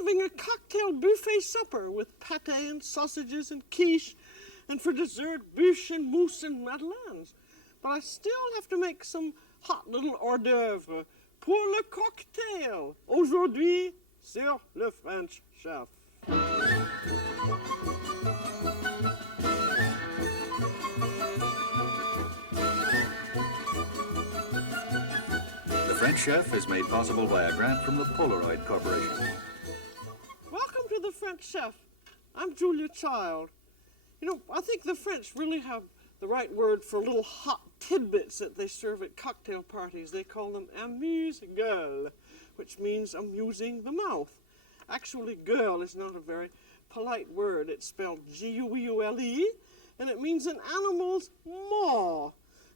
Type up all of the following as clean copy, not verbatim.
having a cocktail buffet supper with pâté and sausages and quiche, and for dessert, bûche and mousse and madeleines. But I still have to make some hot little hors d'oeuvre pour le cocktail. Aujourd'hui, sur le French chef. The French Chef is made possible by a grant from the Polaroid Corporation. Welcome to the French Chef. I'm Julia Child. You know, I think the French really have the right word for little hot tidbits that they serve at cocktail parties. They call them amuse-gueules, which means amusing the mouth. Actually, gueule is not a very polite word. It's spelled G-U-E-U-L-E, and it means an animal's maw.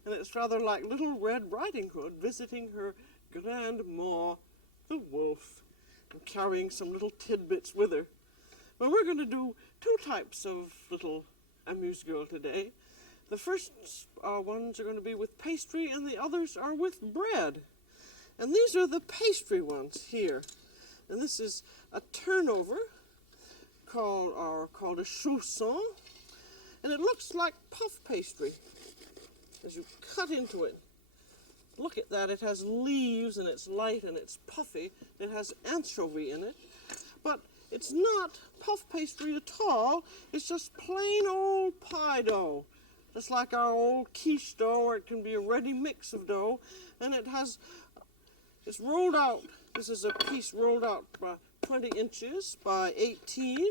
And it's rather like Little Red Riding Hood visiting her grandma, the wolf, and carrying some little tidbits with her. Well, we're going to do two types of little amuse-gueules today. The first ones are going to be with pastry, and the others are with bread. And these are the pastry ones here. And this is a turnover called a chausson, and it looks like puff pastry as you cut into it. Look at that, it has leaves and it's light and it's puffy. It has anchovy in it, but it's not puff pastry at all. It's just plain old pie dough, just like our old quiche dough, or it can be a ready mix of dough, and it's rolled out. This is a piece rolled out by 20 inches by 18,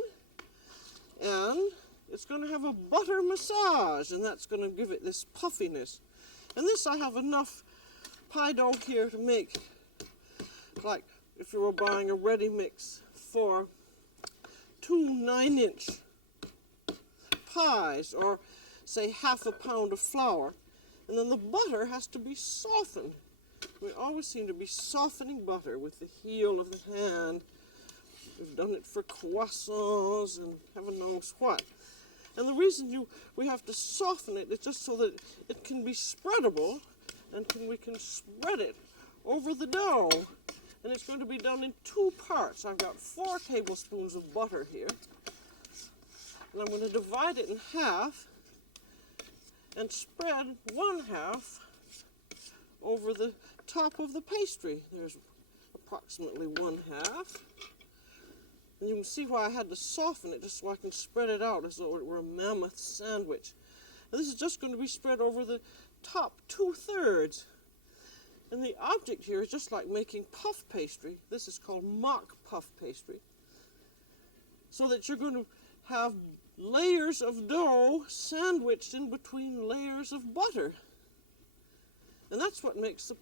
and it's going to have a butter massage, and that's going to give it this puffiness. And this, I have enough pie dough here to make, like if you were buying a ready mix for 2 9-inch pies, or say half a pound of flour. And then the butter has to be softened. We always seem to be softening butter with the heel of the hand. We've done it for croissants and heaven knows what. And the reason we have to soften it is just so that it can be spreadable, and we can spread it over the dough. And it's going to be done in 2 parts. I've got 4 tablespoons of butter here. And I'm going to divide it in half and spread 1/2 over the top of the pastry. There's approximately 1/2. And you can see why I had to soften it, just so I can spread it out as though it were a mammoth sandwich. And this is just going to be spread over the top 2/3. And the object here is just like making puff pastry. This is called mock puff pastry. So that you're going to have layers of dough sandwiched in between layers of butter. And that's what makes the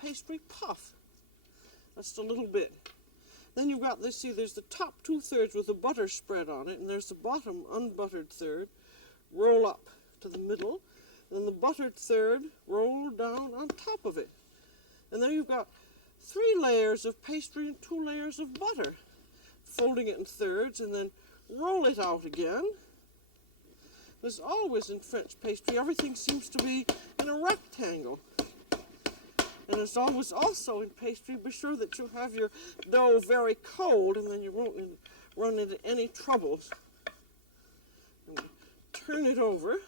pastry puff. That's a little bit. Then you've got this, see, there's the top 2/3 with the butter spread on it, and there's the bottom unbuttered third. Roll up to the middle, and then the buttered third roll down on top of it. And then you've got 3 layers of pastry and 2 layers of butter. Folding it in thirds, and then roll it out again. As always in French pastry, everything seems to be in a rectangle. And as always also in pastry, be sure that you have your dough very cold, and then you won't run into any troubles. And turn it over.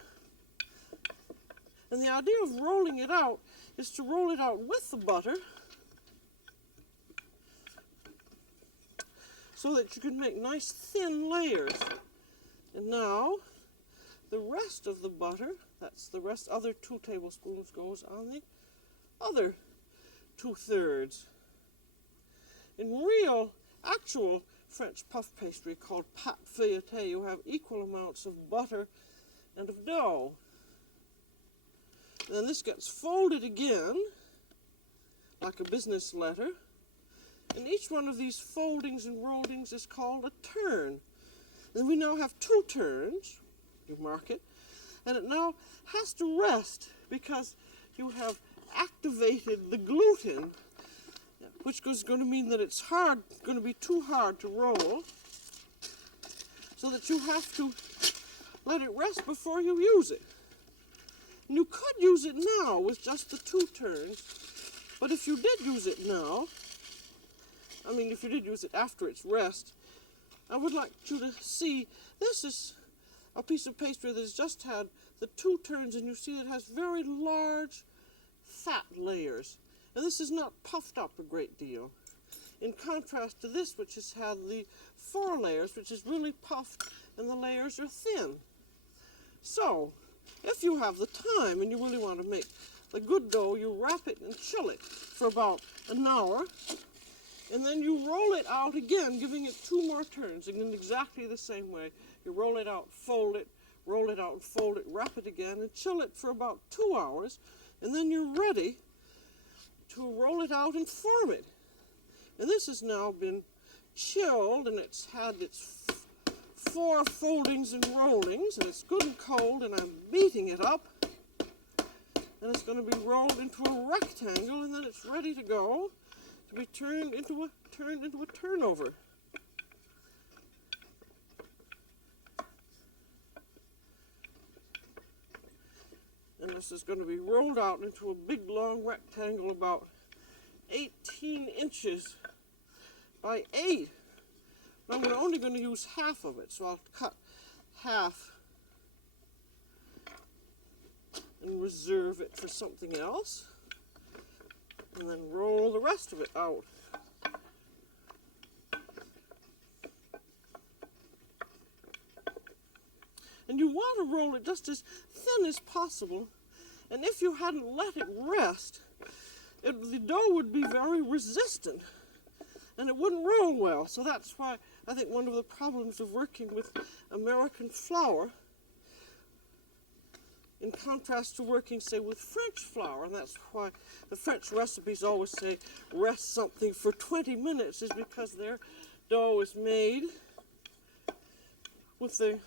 And the idea of rolling it out is to roll it out with the butter so that you can make nice thin layers. And now the rest of the butter, that's the other 2 tablespoons goes on the other 2/3. In real, actual French puff pastry called pâte feuilletée, you have equal amounts of butter and of dough. And then this gets folded again, like a business letter. And each one of these foldings and rollings is called a turn. And we now have 2 turns, you mark it, and it now has to rest because you have activated the gluten, which is going to mean that it's going to be too hard to roll, so that you have to let it rest before you use it. And you could use it now with just the 2 turns, but if you did use it now, I mean, if you did use it after its rest, I would like you to see, this is a piece of pastry that has just had the 2 turns, and you see it has very large fat layers. And this is not puffed up a great deal, in contrast to this, which has had the 4 layers, which is really puffed, and the layers are thin. So, if you have the time and you really want to make the good dough, you wrap it and chill it for about an hour, and then you roll it out again, giving it 2 more turns, and in exactly the same way. You roll it out, fold it, roll it out and fold it, wrap it again, and chill it for about 2 hours, and then you're ready to roll it out and form it. And this has now been chilled, and it's had its 4 foldings and rollings, and it's good and cold, and I'm beating it up, and it's going to be rolled into a rectangle, and then it's ready to go to be turned into a turnover. And this is going to be rolled out into a big long rectangle about 18 inches by 8. But I'm only going to use half of it, so I'll cut half and reserve it for something else, and then roll the rest of it out. And you want to roll it just as thin as possible, and if you hadn't let it rest, the dough would be very resistant, and it wouldn't roll well. So that's why I think one of the problems of working with American flour, in contrast to working, say, with French flour, and that's why the French recipes always say rest something for 20 minutes, is because their dough is made with a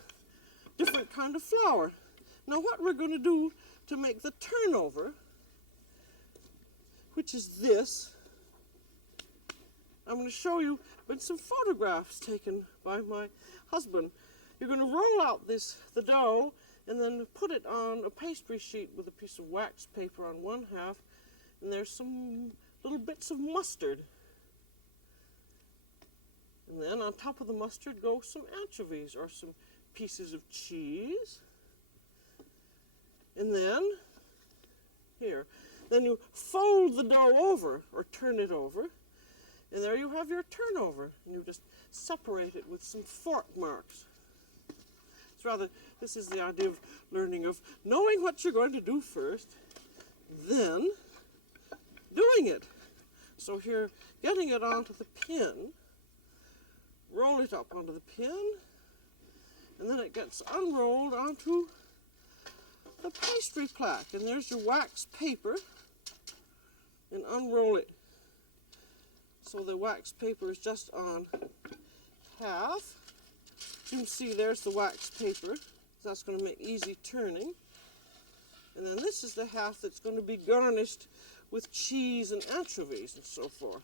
different kind of flour. Now what we're going to do to make the turnover, which is this, I'm going to show you with some photographs taken by my husband. You're going to roll out the dough, and then put it on a pastry sheet with a piece of wax paper on one half, and there's some little bits of mustard. And then on top of the mustard go some anchovies or some pieces of cheese. And then, then you fold the dough over, or turn it over, and there you have your turnover. And you just separate it with some fork marks. This is the idea of learning, of knowing what you're going to do first, then doing it. So here, getting it onto the pin, roll it up onto the pin, and then it gets unrolled onto the pastry plaque. And there's your wax paper, and unroll it. So the wax paper is just on half. You can see there's the wax paper. That's going to make easy turning. And then this is the half that's going to be garnished with cheese and anchovies and so forth.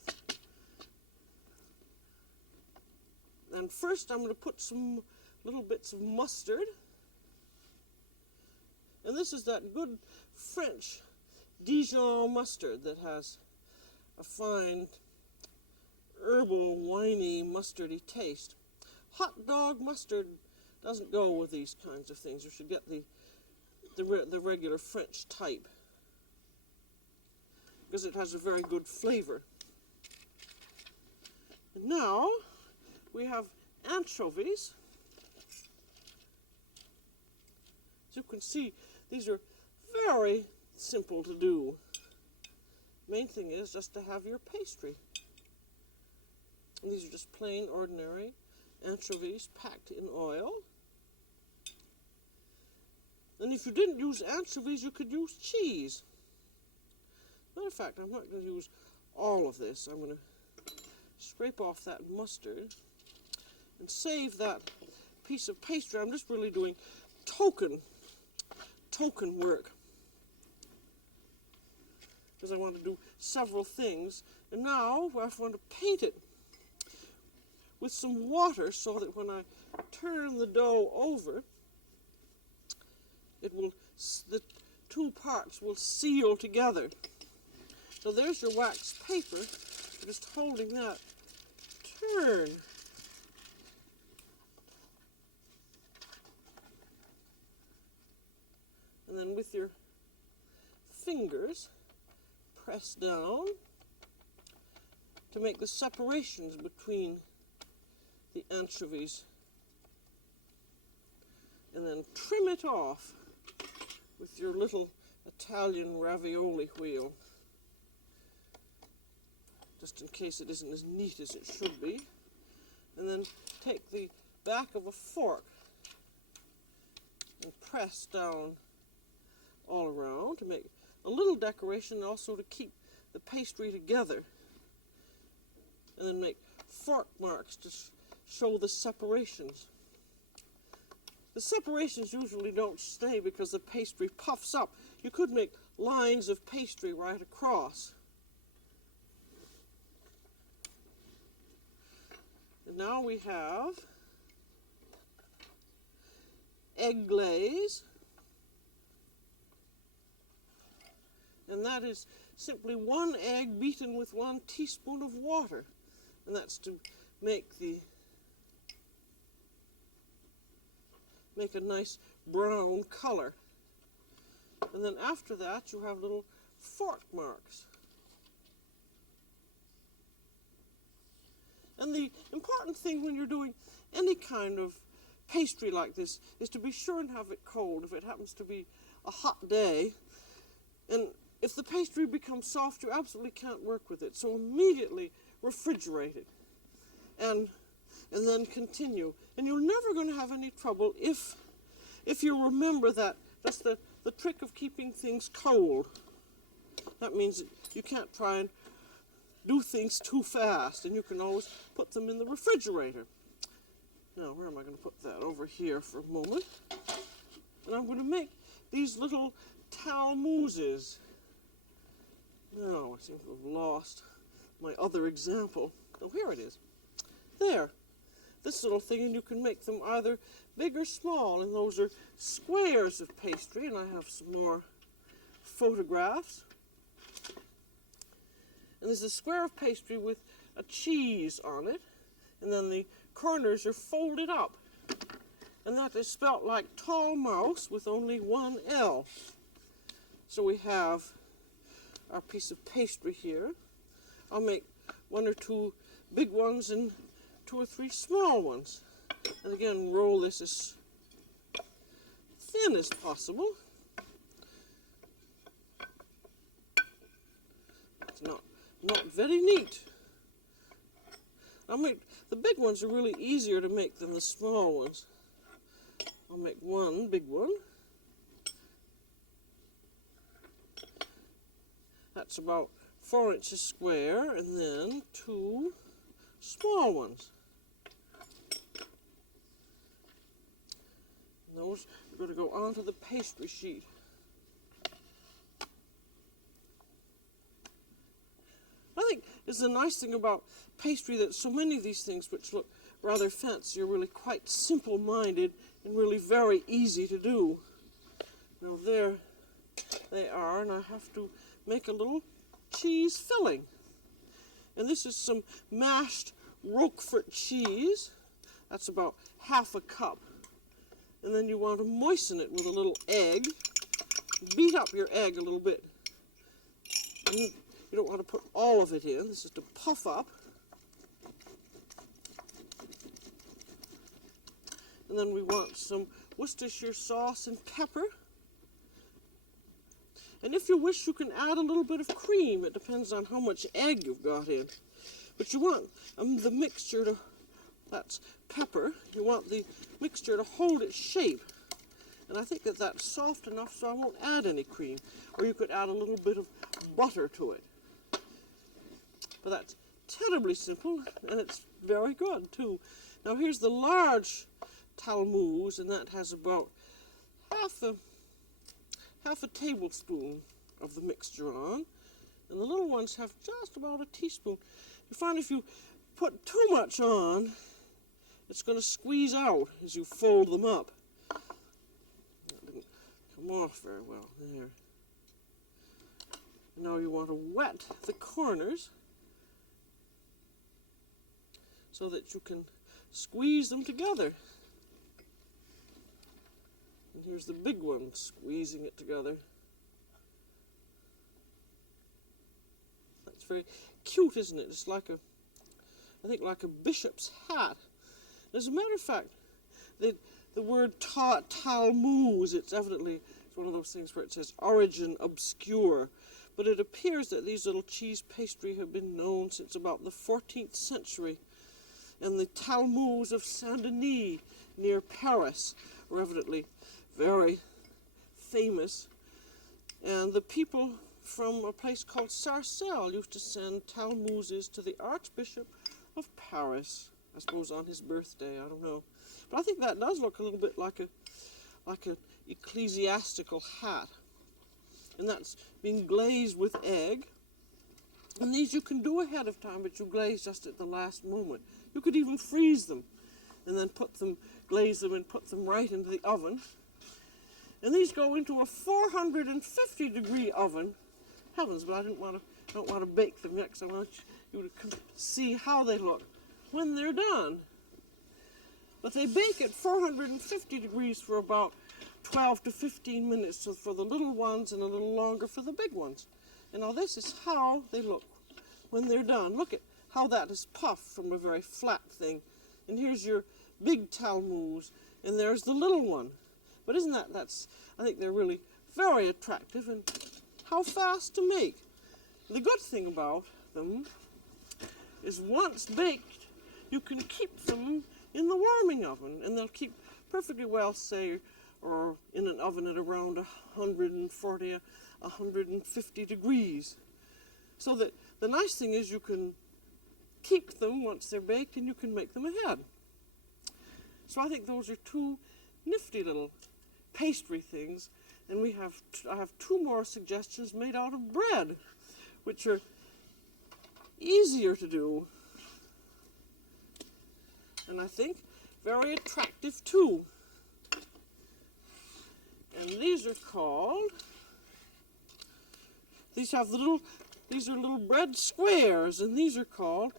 And first I'm going to put some little bits of mustard. And this is that good French Dijon mustard that has a fine herbal, winey, mustardy taste. Hot dog mustard doesn't go with these kinds of things. You should get the regular French type, because it has a very good flavor. And now we have anchovies. As you can see, these are very simple to do. Main thing is just to have your pastry. And these are just plain, ordinary anchovies packed in oil. And if you didn't use anchovies, you could use cheese. Matter of fact, I'm not going to use all of this. I'm going to scrape off that mustard and save that piece of pastry. I'm just really doing token work, because I want to do several things. And now I want to paint it with some water, so that when I turn the dough over, the 2 parts will seal together. So there's your wax paper. You're just holding that turn. And then with your fingers, press down to make the separations between the anchovies. And then trim it off with your little Italian ravioli wheel, just in case it isn't as neat as it should be. And then take the back of a fork and press down all around to make a little decoration, and also to keep the pastry together. And then make fork marks to show the separations. The separations usually don't stay because the pastry puffs up. You could make lines of pastry right across. And now we have egg glaze. And that is simply 1 egg beaten with 1 teaspoon of water. And that's to make a nice brown color. And then after that you have little fork marks. And the important thing when you're doing any kind of pastry like this is to be sure and have it cold if it happens to be a hot day. And if the pastry becomes soft, you absolutely can't work with it. So immediately refrigerate it. And then continue. And you're never going to have any trouble if you remember that. That's the trick of keeping things cold. That means you can't try and do things too fast, and you can always put them in the refrigerator. Now, where am I going to put that? Over here for a moment. And I'm going to make these little Talmouses. Now, I seem to have lost my other example. Oh, here it is. There. This little thing, and you can make them either big or small, and those are squares of pastry, and I have some more photographs. And there's a square of pastry with a cheese on it, and then the corners are folded up. And that is spelt like tall mouse with only 1 L. So we have our piece of pastry here. I'll make 1 or 2 big ones and 2 or 3 small ones. And again, roll this as thin as possible. It's not very neat. The big ones are really easier to make than the small ones. I'll make 1 big one. That's about 4 inches square, and then 2 small ones. And those are going to go onto the pastry sheet. I think it's the nice thing about pastry that so many of these things which look rather fancy are really quite simple-minded and really very easy to do. Now there they are, and I have to make a little cheese filling. And this is some mashed Roquefort cheese. That's about ½ a cup. And then you want to moisten it with a little egg. Beat up your egg a little bit. And you don't want to put all of it in. This is to puff up. And then we want some Worcestershire sauce and pepper. And if you wish, you can add a little bit of cream. It depends on how much egg you've got in. But you want the mixture to, that's pepper, you want the mixture to hold its shape. And I think that that's soft enough so I won't add any cream. Or you could add a little bit of butter to it. But that's terribly simple, and it's very good too. Now here's the large Talmouse, and that has about half a tablespoon of the mixture on, and the little ones have just about a teaspoon. You find if you put too much on, it's going to squeeze out as you fold them up. That didn't come off very well there. Now you want to wet the corners. so that you can squeeze them together. And here's the big one, squeezing it together. That's very cute, isn't it? It's like I think like a bishop's hat. As a matter of fact, the word Talmouses, it's one of those things where it says origin obscure, but it appears that these little cheese pastry have been known since about the 14th century. And the Talmouses of Saint-Denis near Paris were evidently very famous. And the people from a place called Sarcelles used to send Talmouses to the Archbishop of Paris, I suppose on his birthday, I don't know. But I think that does look a little bit like an ecclesiastical hat. And that's being glazed with egg. And these you can do ahead of time, but you glaze just at the last moment. You could even freeze them and then glaze them and put them right into the oven. And these go into a 450-degree oven. Heavens, but I don't want to bake them yet, because I want you to see how they look when they're done. But they bake at 450 degrees for about 12 to 15 minutes, so for the little ones and a little longer for the big ones. And now this is how they look when they're done. Look at how that is puffed from a very flat thing. And here's your big Talmouse, and there's the little one. But isn't I think they're really very attractive, and how fast to make. The good thing about them is once baked, you can keep them in the warming oven, and they'll keep perfectly well, say, or in an oven at around 140, 150 degrees. So that the nice thing is you can keep them once they're baked, and you can make them ahead. So I think those are two nifty little pastry things, and I have two more suggestions made out of bread, which are easier to do, and I think very attractive too. And these are little bread squares, and these are called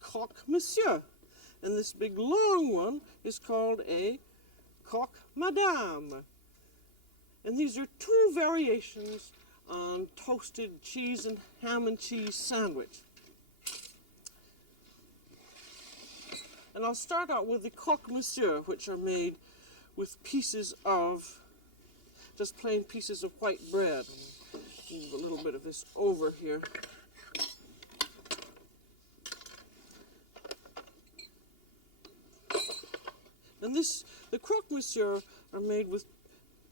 Croque Monsieur. And this big long one is called a Croque Madame. And these are two variations on toasted cheese and ham and cheese sandwich. And I'll start out with the Croque Monsieur, which are made with just plain pieces of white bread. Move a little bit of this over here. And the Croque Monsieur are made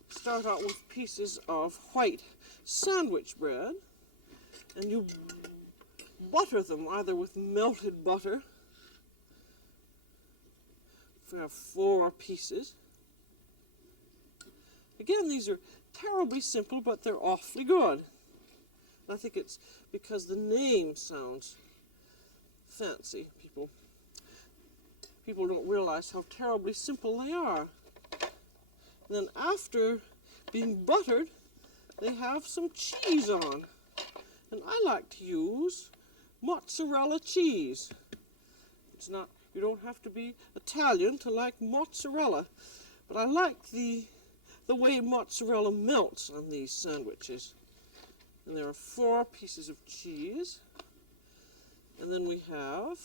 start out with pieces of white sandwich bread, and you butter them either with melted butter. We have 4 pieces. Again, these are terribly simple, but they're awfully good. I think it's because the name sounds fancy. People don't realize how terribly simple they are. And then after being buttered, they have some cheese on. And I like to use mozzarella cheese. You don't have to be Italian to like mozzarella, but I like the way mozzarella melts on these sandwiches. And there are 4 pieces of cheese, and then we have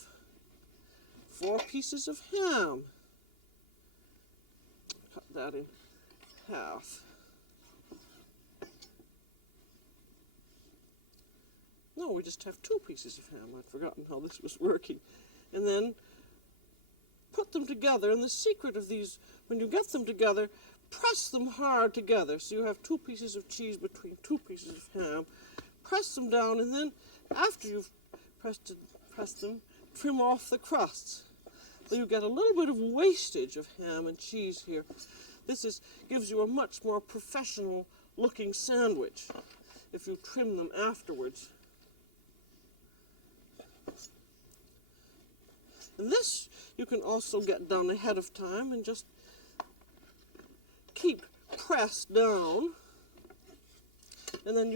4 pieces of ham. Cut that in half. No, we just have 2 pieces of ham. I'd forgotten how this was working. And then put them together, and the secret of these, when you get them together, press them hard together. So you have 2 pieces of cheese between 2 pieces of ham. Press them down, and then after you've pressed them, trim off the crusts. So you get a little bit of wastage of ham and cheese here. This gives you a much more professional looking sandwich if you trim them afterwards. And this you can also get done ahead of time and just keep pressed down. And then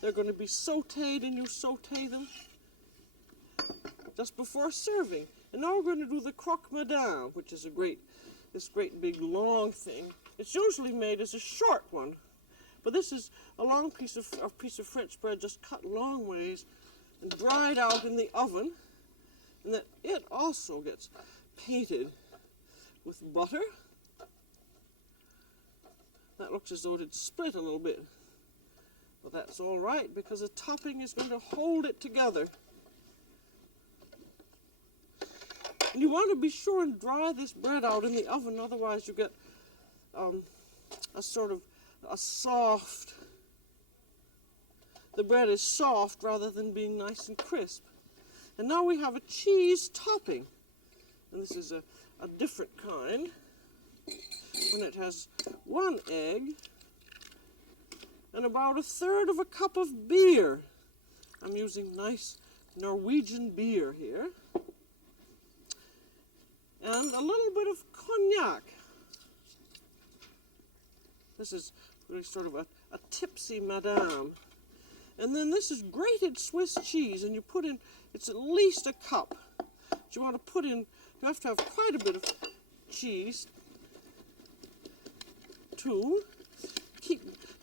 they're going to be sauteed, and you saute them just before serving. And now we're going to do the Croque Madame, which is this great big long thing. It's usually made as a short one, but this is a long piece of French bread just cut long ways and dried out in the oven, and that it also gets painted with butter. That looks as though it had split a little bit. But that's all right, because the topping is going to hold it together. And you want to be sure and dry this bread out in the oven, otherwise you get a sort of a soft, the bread is soft rather than being nice and crisp. And now we have a cheese topping. And this is a different kind, when it has 1 egg and about 1/3 of a cup of beer. I'm using nice Norwegian beer here. And a little bit of cognac. This is really sort of a tipsy madame. And then this is grated Swiss cheese, and you put in, it's at least a cup. But you want to put in, you have to have quite a bit of cheese to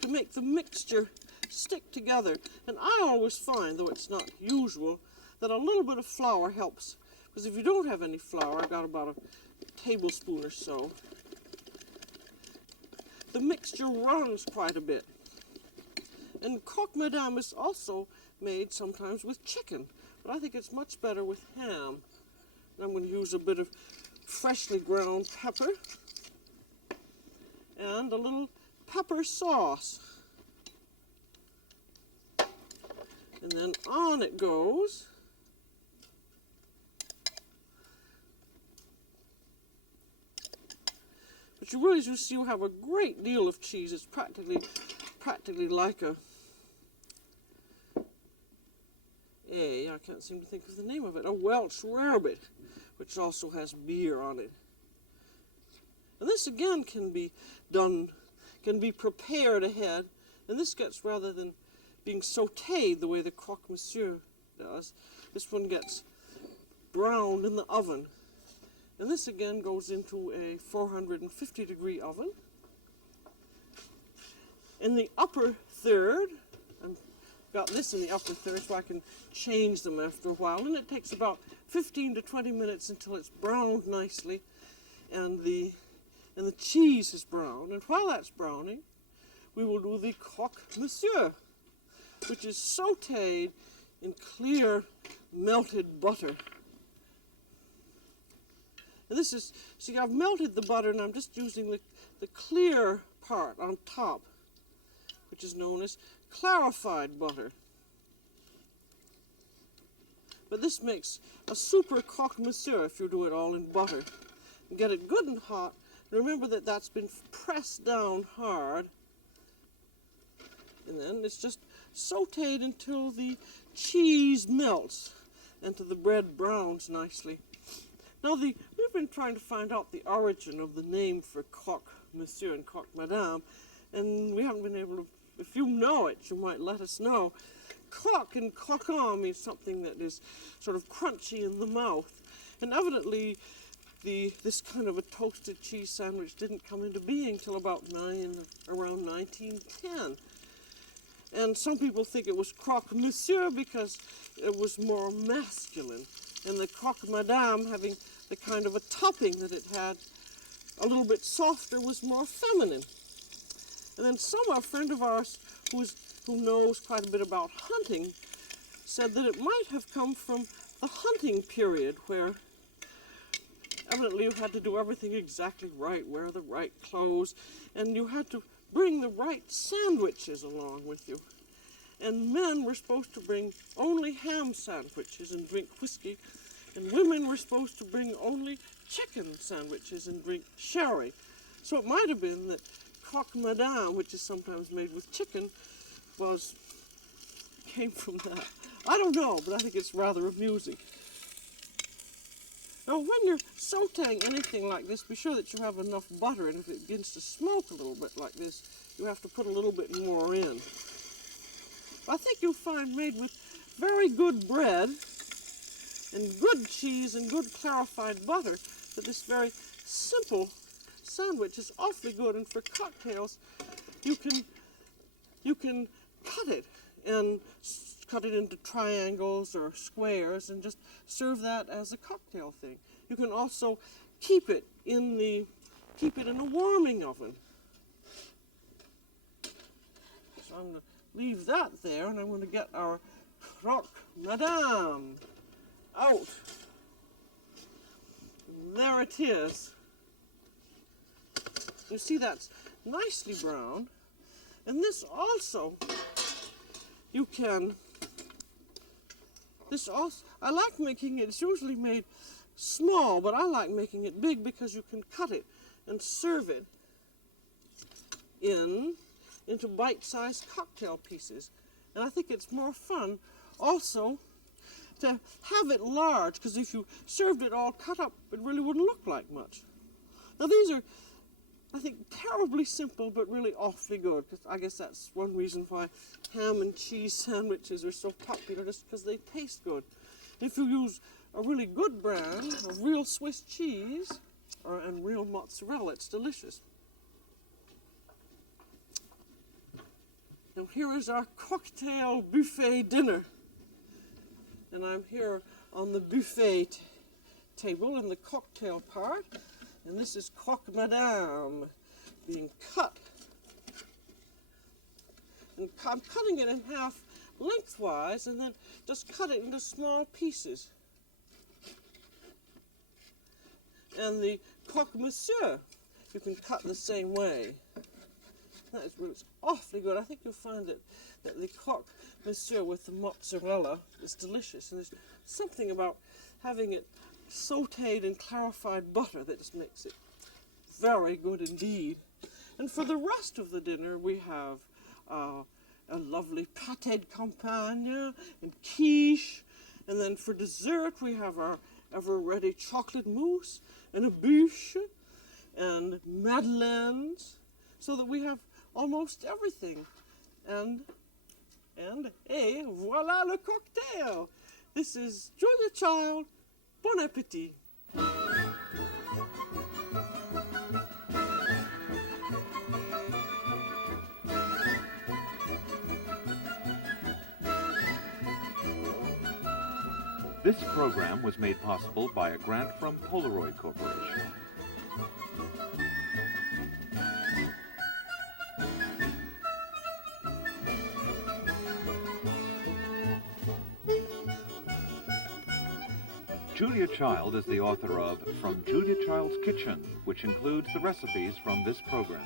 make the mixture stick together. And I always find, though it's not usual, that a little bit of flour helps. Because if you don't have any flour, I've got about a tablespoon or so, the mixture runs quite a bit. And Croque Madame is also made sometimes with chicken, but I think it's much better with ham. And I'm going to use a bit of freshly ground pepper and a little pepper sauce. And then on it goes. But you really just see you have a great deal of cheese. It's practically like I can't seem to think of the name of it, a Welsh rarebit, which also has beer on it. And this again can be prepared ahead, and this gets, rather than being sautéed the way the Croque Monsieur does, this one gets browned in the oven. And this again goes into a 450-degree oven. In the upper third, I've got this in the upper third so I can change them after a while, and it takes about 15 to 20 minutes until it's browned nicely and the cheese is browned. And while that's browning, we will do the Croque Monsieur, which is sautéed in clear melted butter. And this is, see, I've melted the butter and I'm just using the clear part on top, which is known as clarified butter. But this makes a super Croque Monsieur if you do it all in butter. And get it good and hot. And remember that that's been pressed down hard. And then it's just sautéed until the cheese melts and till the bread browns nicely. Now, we've been trying to find out the origin of the name for Croque Monsieur and Croque Madame, and we haven't been able to. If you know it, you might let us know. Croque and croquant means something that is sort of crunchy in the mouth, and evidently this kind of a toasted cheese sandwich didn't come into being till about around 1910. And some people think it was Croque Monsieur because it was more masculine, and the Croque Madame, having the kind of a topping that it had, a little bit softer, was more feminine. And then a friend of ours who knows quite a bit about hunting said that it might have come from the hunting period, where evidently you had to do everything exactly right, wear the right clothes, and you had to bring the right sandwiches along with you. And men were supposed to bring only ham sandwiches and drink whiskey, and women were supposed to bring only chicken sandwiches and drink sherry. So it might have been that Croque Madame, which is sometimes made with chicken, came from that. I don't know, but I think it's rather amusing. Now, when you're sautéing anything like this, be sure that you have enough butter, and if it begins to smoke a little bit like this, you have to put a little bit more in. I think you'll find, made with very good bread and good cheese and good clarified butter that this very simple sandwich is awfully good. And for cocktails, you can cut it and cut it into triangles or squares and just serve that as a cocktail thing. You can also keep it in a warming oven. So I'm going to leave that there, and I'm going to get our Croque Madame out. There it is. You see that's nicely brown. And this also, I like making it, it's usually made small, but I like making it big because you can cut it and serve it into bite-sized cocktail pieces. And I think it's more fun also to have it large, because if you served it all cut up, it really wouldn't look like much. Now these are, I think, terribly simple, but really awfully good, because I guess that's one reason why ham and cheese sandwiches are so popular, just because they taste good. If you use a really good brand of real Swiss cheese and real mozzarella, it's delicious. Now here is our cocktail buffet dinner. And I'm here on the buffet table in the cocktail part. And this is Croque Madame being cut. And I'm cutting it in half lengthwise and then just cut it into small pieces. And the Croque Monsieur, you can cut the same way. That is really awfully good. I think you'll find that the Croque Monsieur with the mozzarella is delicious. And there's something about having it sauteed in clarified butter that just makes it very good indeed. And for the rest of the dinner, we have a lovely pâté de campagne and quiche. And then for dessert, we have our ever-ready chocolate mousse and a bûche and madeleines, so that we have almost everything. And voilà le cocktail. This is Julia Child. Bon appétit. This program was made possible by a grant from Polaroid Corporation. Julia Child is the author of From Julia Child's Kitchen, which includes the recipes from this program.